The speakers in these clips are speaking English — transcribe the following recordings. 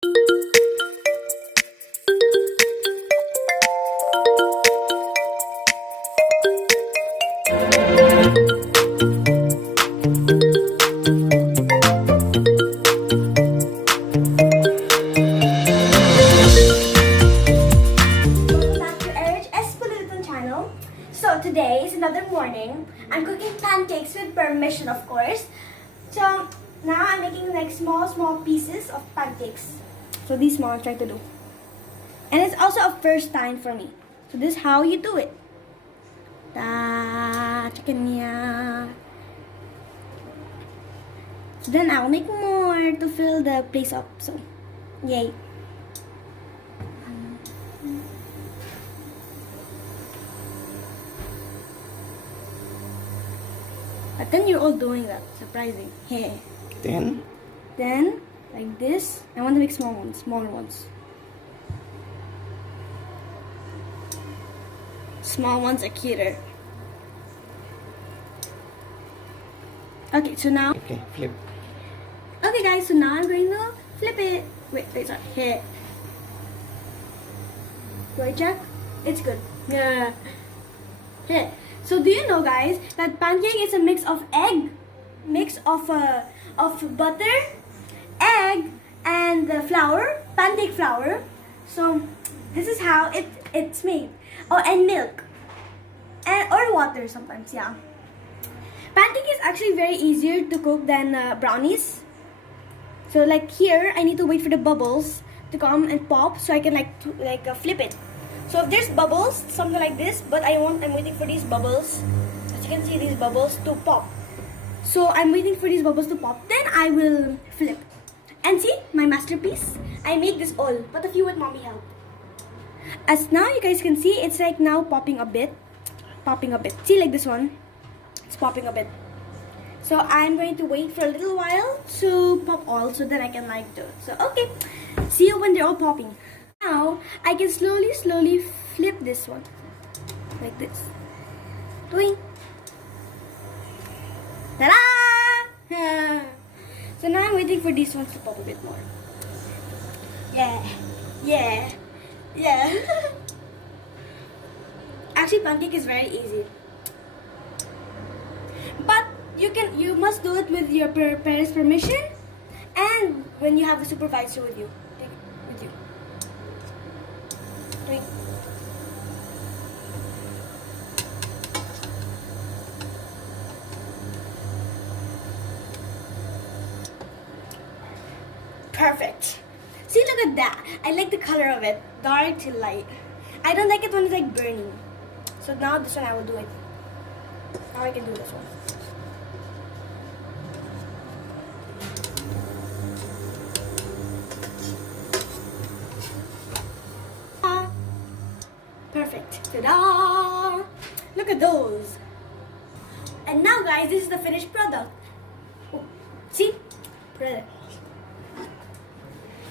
So today is another morning. I'm cooking pancakes with permission, of course. So now I'm making like small pieces of pancakes. So these small I'm trying to do. And it's also a first time for me. So this is how you do it. Chicken. So then I'll make more to fill the place up. So yay. But then you're all doing that. Surprising. Yeah. Then Like this. I want to make smaller ones. Small ones are cuter. Okay, so now. okay, flip. Okay, guys, so now I'm going to flip it. Wait, sorry. Here. Do I check? It's good. Yeah. Here. So do you know, guys, that pancake is a mix of butter, egg, and flour, pancake flour. So this is how it's made. Oh, and milk, or water sometimes. Yeah. Pancake is actually very easier to cook than brownies. So like here, I need to wait for the bubbles to come and pop so I can flip it. So if there's bubbles, something like this, but I'm waiting for these bubbles. As you can see, these bubbles to pop. So I'm waiting for these bubbles to pop. Then I will flip. And see, my masterpiece. I made this all, but a few with mommy help. As now you guys can see, it's like now popping a bit. See, like this one, it's popping a bit. So I'm going to wait for a little while to pop all, so then I can do it. So okay, see you when they're all popping. Now I can slowly flip this one like this. Doing. Ta-da! So now I'm waiting for these ones to pop a bit more. Yeah. Actually, pancake is very easy, but you must do it with your parents' permission, and when you have a supervisor with you. Doing. Perfect. See, look at that. I like the color of it. Dark to light. I don't like it when it's like burning. So now this one I will do it. Now I can do this one. Perfect. Ta-da! Look at those. And now, guys, this is the finished product. Oh, see? Product.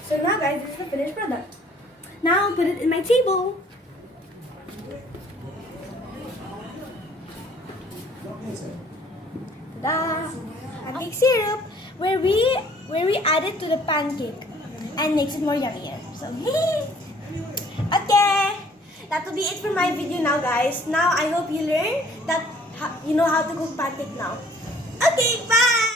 So now, guys, this is the finished product. Now I'll put it in my table. Ta-da! Pancake syrup, where we add it to the pancake and makes it more yummier. So, okay. That will be it for my video now, guys. Now I hope you learned that you know how to cook pancake now. Okay, bye!